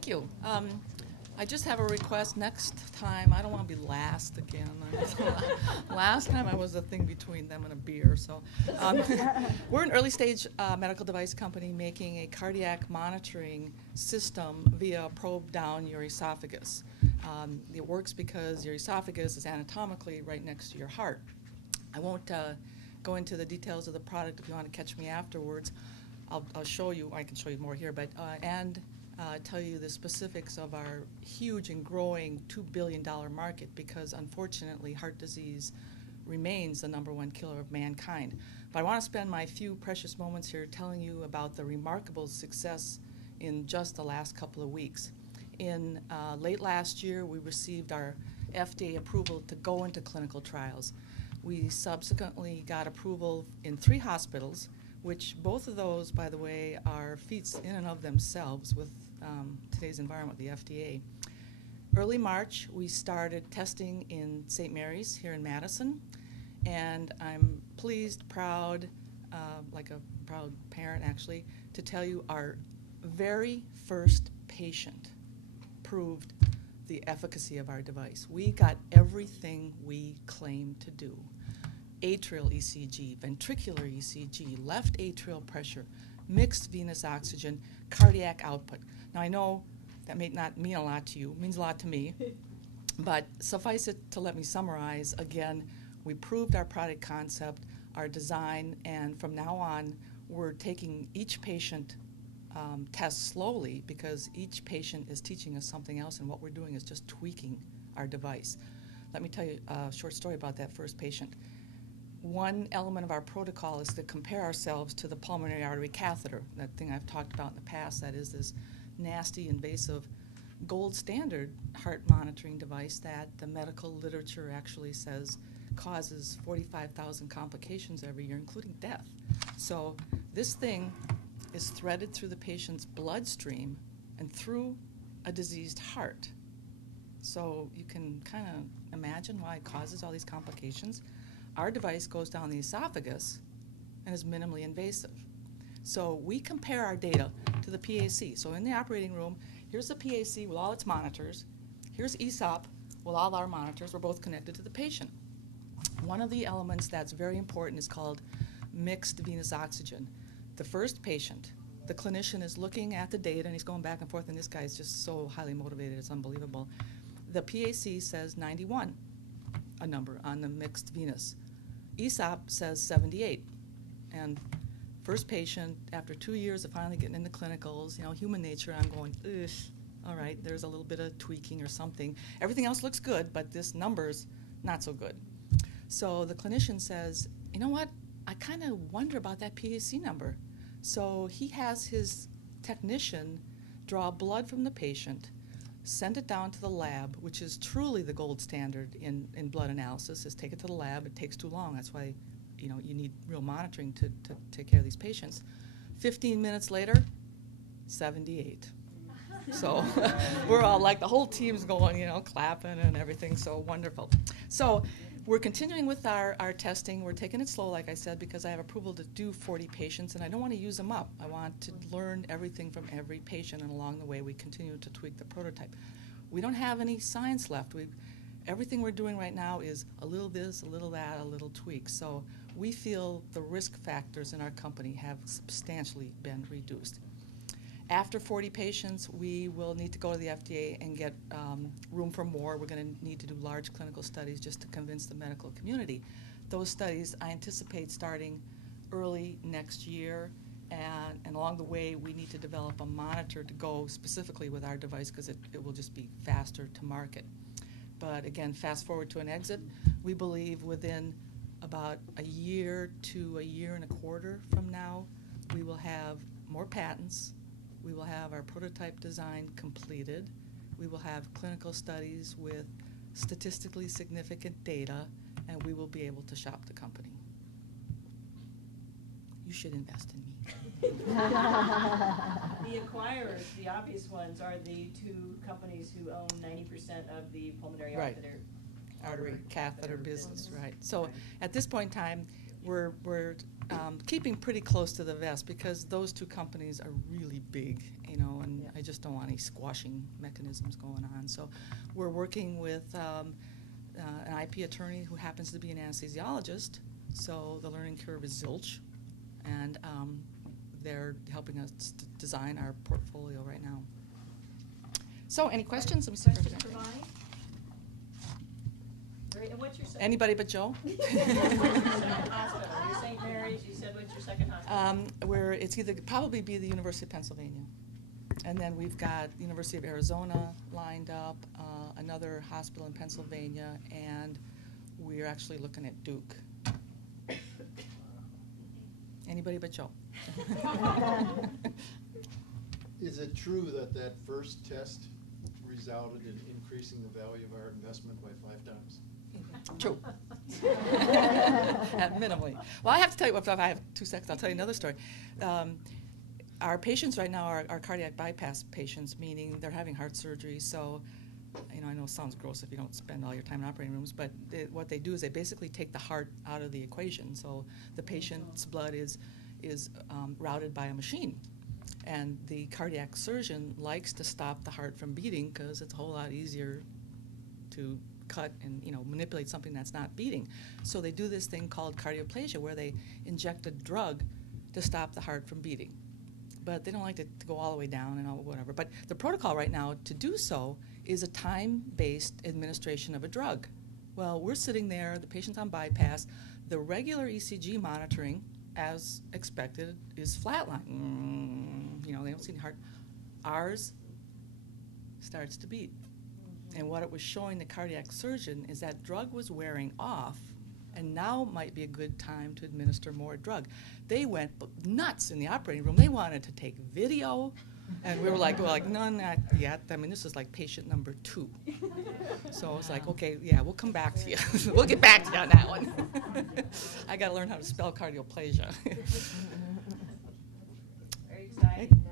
Thank you. I just have a request. Next time, I don't want to be last again. Last time I was a thing between them and a beer. So we're an early stage medical device company making a cardiac monitoring system via a probe down your esophagus. It works because your esophagus is anatomically right next to your heart. I won't go into the details of the product. If you want to catch me afterwards, I'll show you. I can show you more here, but tell you the specifics of our huge and growing $2 billion market, because unfortunately heart disease remains the #1 killer of mankind. But I want to spend my few precious moments here telling you about the remarkable success in just the last couple of weeks. In late last year, we received our FDA approval to go into clinical trials. We subsequently got approval in 3 hospitals, which both of those, by the way, are feats in and of themselves with today's environment with the FDA. Early March, we started testing in St. Mary's here in Madison, and I'm pleased, proud, like a proud parent actually, to tell you our very first patient proved the efficacy of our device. We got everything we claimed to do. Atrial ECG, ventricular ECG, left atrial pressure, mixed venous oxygen, cardiac output. Now I know that may not mean a lot to you, it means a lot to me, but suffice it to let me summarize. Again, we proved our product concept, our design, and from now on we're taking each patient test slowly, because each patient is teaching us something else, and what we're doing is just tweaking our device. Let me tell you a short story about that first patient. One element of our protocol is to compare ourselves to the pulmonary artery catheter, that thing I've talked about in the past, that is this nasty, invasive, gold standard heart monitoring device that the medical literature actually says causes 45,000 complications every year, including death. So this thing is threaded through the patient's bloodstream and through a diseased heart. So you can kind of imagine why it causes all these complications. Our device goes down the esophagus and is minimally invasive. So we compare our data to the PAC. So in the operating room, here's the PAC with all its monitors. Here's ESOP with all our monitors. We're both connected to the patient. One of the elements that's very important is called mixed venous oxygen. The first patient, the clinician is looking at the data and he's going back and forth, and this guy is just so highly motivated, it's unbelievable. The PAC says 91, a number on the mixed venous. ESOP says 78. And first patient, after 2 years of finally getting into clinicals, you know, human nature, I'm going, ugh, all right, there's a little bit of tweaking or something. Everything else looks good, but this number's not so good. So the clinician says, you know what, I kind of wonder about that PAC number. So he has his technician draw blood from the patient, send it down to the lab, which is truly the gold standard in blood analysis, is take it to the lab. It takes too long. That's why, you know, you need real monitoring to take care of these patients. 15 minutes later, 78. So we're all like, the whole team's going, you know, clapping and everything, so wonderful. So we're continuing with our testing. We're taking it slow, like I said, because I have approval to do 40 patients, and I don't want to use them up. I want to learn everything from every patient, and along the way we continue to tweak the prototype. We don't have any science left. Everything we're doing right now is a little this, a little that, a little tweak. So we feel the risk factors in our company have substantially been reduced. After 40 patients, we will need to go to the FDA and get room for more. We're going to need to do large clinical studies just to convince the medical community. Those studies I anticipate starting early next year, and along the way we need to develop a monitor to go specifically with our device, because it will just be faster to market. But again, fast forward to an exit, we believe within about a year to a year and a quarter from now, we will have more patents. We will have our prototype design completed. We will have clinical studies with statistically significant data, and we will be able to shop the company. You should invest in me. The acquirers, the obvious ones, are the 2 companies who own 90% of the pulmonary artery catheter business, right? So at this point in time, we're keeping pretty close to the vest because those two companies are really big, you know, and Yeah. I just don't want any squashing mechanisms going on. So we're working with an IP attorney who happens to be an anesthesiologist, so the learning curve is zilch, and they're helping us design our portfolio right now. So any questions? Let me see if I Questions can- for Bonnie? Great, and what's your second? Anybody but Joe? Second hospital, you're St. Mary's, you said what's your second hospital? Where it's either probably be the University of Pennsylvania, and then we've got University of Arizona lined up, another hospital in Pennsylvania, and we're actually looking at Duke. Anybody but Joe. Is it true that that first test resulted in increasing the value of our investment by 5 times? True. Minimally. Well, I have to tell you, if I have 2 seconds, I'll tell you another story. Our patients right now are cardiac bypass patients, meaning they're having heart surgery. So, you know, I know it sounds gross if you don't spend all your time in operating rooms, but what they do is they basically take the heart out of the equation. So the patient's blood is routed by a machine. And the cardiac surgeon likes to stop the heart from beating because it's a whole lot easier to cut and, you know, manipulate something that's not beating. So they do this thing called cardioplasia where they inject a drug to stop the heart from beating. But they don't like to go all the way down and all whatever. But the protocol right now to do so is a time-based administration of a drug. Well, we're sitting there, the patient's on bypass, the regular ECG monitoring, as expected, is flatline. You know, they don't see any heart. Ours starts to beat. And what it was showing the cardiac surgeon is that drug was wearing off, and now might be a good time to administer more drug. They went nuts in the operating room. They wanted to take video, and we were like, no, not yet. I mean, this is like patient number 2. So I was like, okay, yeah, we'll come back to you. We'll get back to you on that one. I got to learn how to spell cardioplasia. Very exciting.